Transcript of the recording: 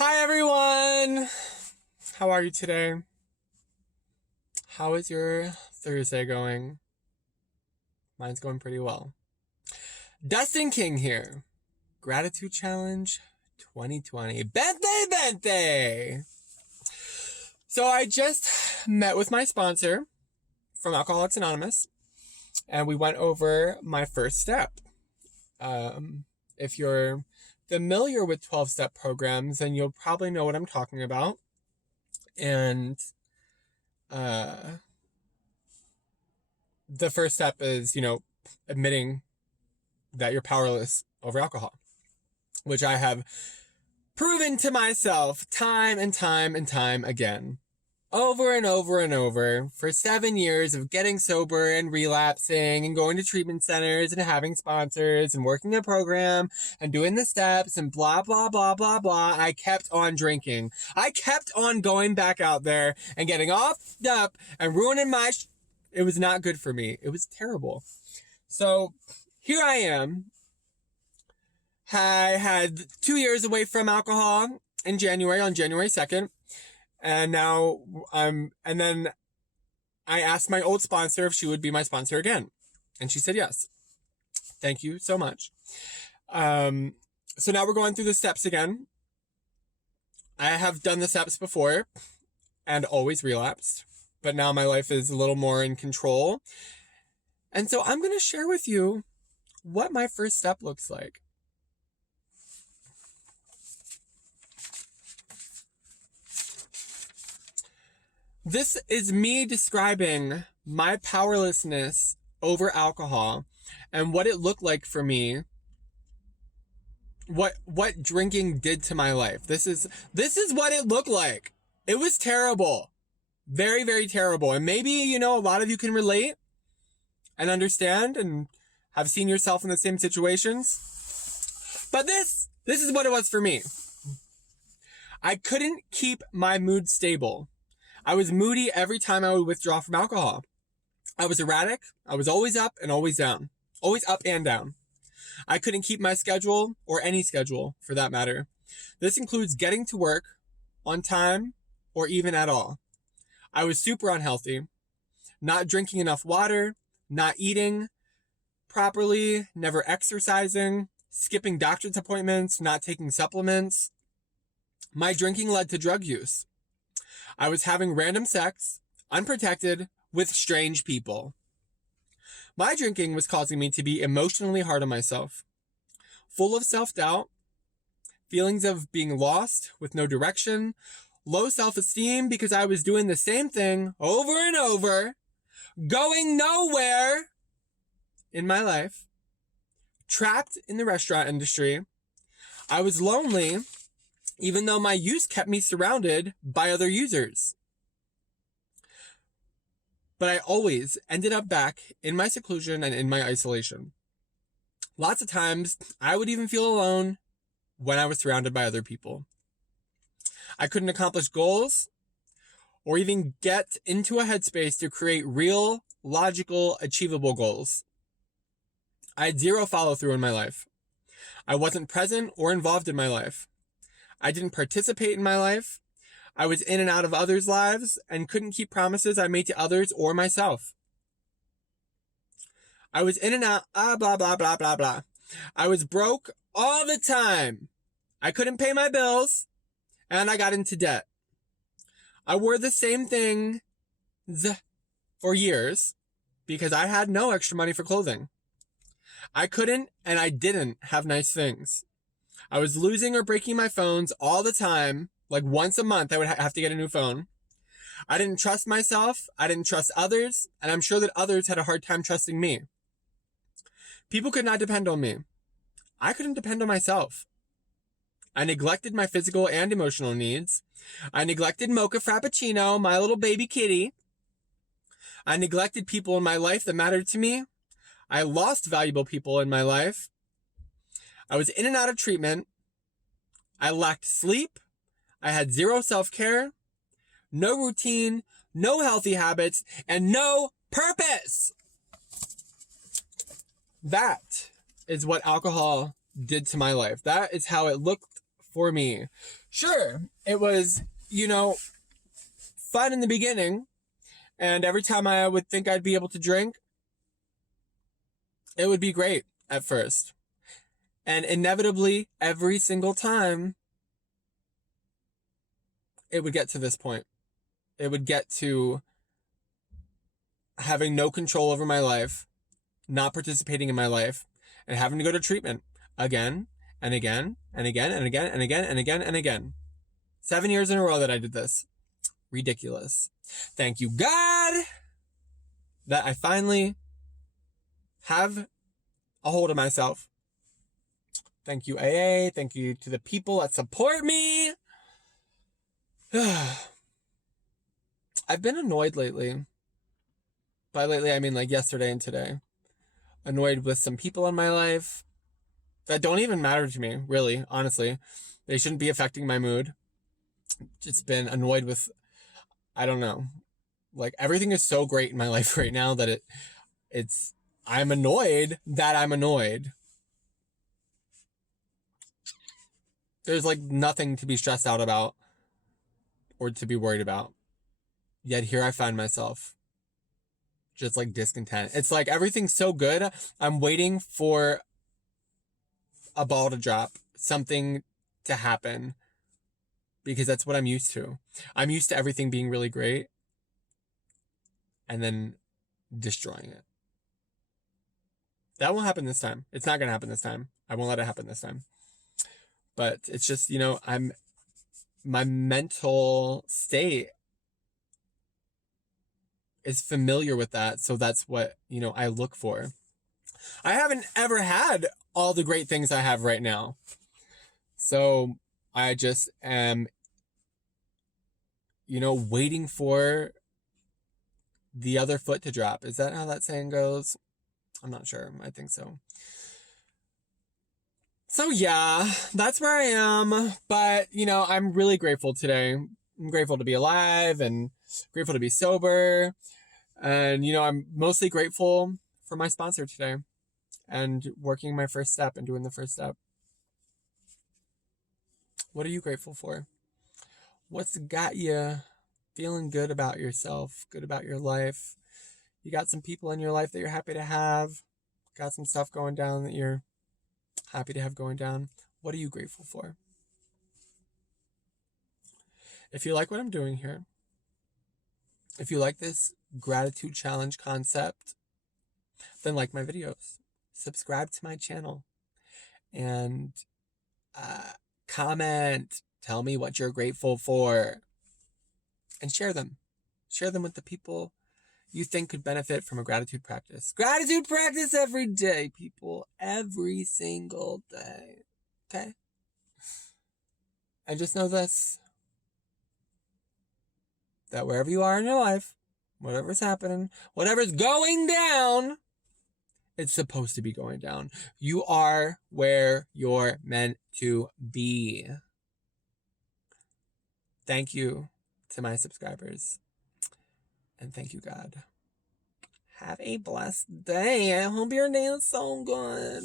Hi everyone! How are you today? How is your Thursday going? Mine's going pretty well. Dustin King here. Gratitude Challenge 2020. Bente! So I just met with my sponsor from Alcoholics Anonymous, and we went over my first step. If you're familiar with 12-step programs, then you'll probably know what I'm talking about. And the first step is, admitting that you're powerless over alcohol, which I have proven to myself time and time and time again, over and over and over, for 7 years of getting sober and relapsing and going to treatment centers and having sponsors and working a program and doing the steps and blah, blah, blah, blah, blah. I kept on drinking. I kept on going back out there and getting offed up and ruining it was not good for me. It was terrible. So here I am. I had 2 years away from alcohol on January 2nd. And now and then I asked my old sponsor if she would be my sponsor again. And she said yes. Thank you so much. So now we're going through the steps again. I have done the steps before and always relapsed, but now my life is a little more in control. And so I'm going to share with you what my first step looks like. This is me describing my powerlessness over alcohol and what it looked like for me. What drinking did to my life. This is what it looked like. It was terrible. Very, very terrible. And maybe, a lot of you can relate and understand and have seen yourself in the same situations. But this is what it was for me. I couldn't keep my mood stable. I was moody every time I would withdraw from alcohol. I was erratic. I was always up and always down. Always up and down. I couldn't keep my schedule, or any schedule for that matter. This includes getting to work on time or even at all. I was super unhealthy. Not drinking enough water, not eating properly, never exercising, skipping doctor's appointments, not taking supplements. My drinking led to drug use. I was having random sex, unprotected, with strange people. My drinking was causing me to be emotionally hard on myself, full of self-doubt, feelings of being lost with no direction, low self-esteem because I was doing the same thing over and over, going nowhere in my life, trapped in the restaurant industry. I was lonely, even though my use kept me surrounded by other users. But I always ended up back in my seclusion and in my isolation. Lots of times, I would even feel alone when I was surrounded by other people. I couldn't accomplish goals or even get into a headspace to create real, logical, achievable goals. I had zero follow-through in my life. I wasn't present or involved in my life. I didn't participate in my life. I was in and out of others' lives and couldn't keep promises I made to others or myself. I was in and out, blah, blah, blah, blah, blah. I was broke all the time. I couldn't pay my bills and I got into debt. I wore the same thing for years because I had no extra money for clothing. I couldn't and I didn't have nice things. I was losing or breaking my phones all the time. Like once a month, I would have to get a new phone. I didn't trust myself. I didn't trust others. And I'm sure that others had a hard time trusting me. People could not depend on me. I couldn't depend on myself. I neglected my physical and emotional needs. I neglected Mocha Frappuccino, my little baby kitty. I neglected people in my life that mattered to me. I lost valuable people in my life. I was in and out of treatment. I lacked sleep. I had zero self-care, no routine, no healthy habits, and no purpose. That is what alcohol did to my life. That is how it looked for me. Sure, it was, fun in the beginning. And every time I would think I'd be able to drink, it would be great at first. And inevitably, every single time, it would get to this point. It would get to having no control over my life, not participating in my life, and having to go to treatment again and again and again and again and again and again and again. 7 years in a row that I did this. Ridiculous. Thank you, God, that I finally have a hold of myself. Thank you, AA. Thank you to the people that support me. I've been annoyed lately. By lately, I mean like yesterday and today. Annoyed with some people in my life that don't even matter to me, really, honestly. They shouldn't be affecting my mood. Just been annoyed with, I don't know. Like, everything is so great in my life right now that I'm annoyed that I'm annoyed. There's like nothing to be stressed out about or to be worried about. Yet here I find myself just like discontent. It's like everything's so good. I'm waiting for a ball to drop, something to happen, because that's what I'm used to. I'm used to everything being really great and then destroying it. That won't happen this time. It's not going to happen this time. I won't let it happen this time. But it's just, my mental state is familiar with that. So that's what, I look for. I haven't ever had all the great things I have right now. So I just am, waiting for the other foot to drop. Is that how that saying goes? I'm not sure. I think so. So yeah, that's where I am. But, I'm really grateful today. I'm grateful to be alive and grateful to be sober. And, I'm mostly grateful for my sponsor today and working my first step and doing the first step. What are you grateful for? What's got you feeling good about yourself, good about your life? You got some people in your life that you're happy to have. Got some stuff going down that you're happy to have going down. What are you grateful for? If you like what I'm doing here, if you like this gratitude challenge concept, then like my videos, subscribe to my channel, and comment, tell me what you're grateful for, and share them. Share them with the people you think could benefit from a gratitude practice. Gratitude practice every day, people. Every single day. Okay? And just know this, that wherever you are in your life, whatever's happening, whatever's going down, it's supposed to be going down. You are where you're meant to be. Thank you to my subscribers. And thank you, God. Have a blessed day. I hope your day is so good.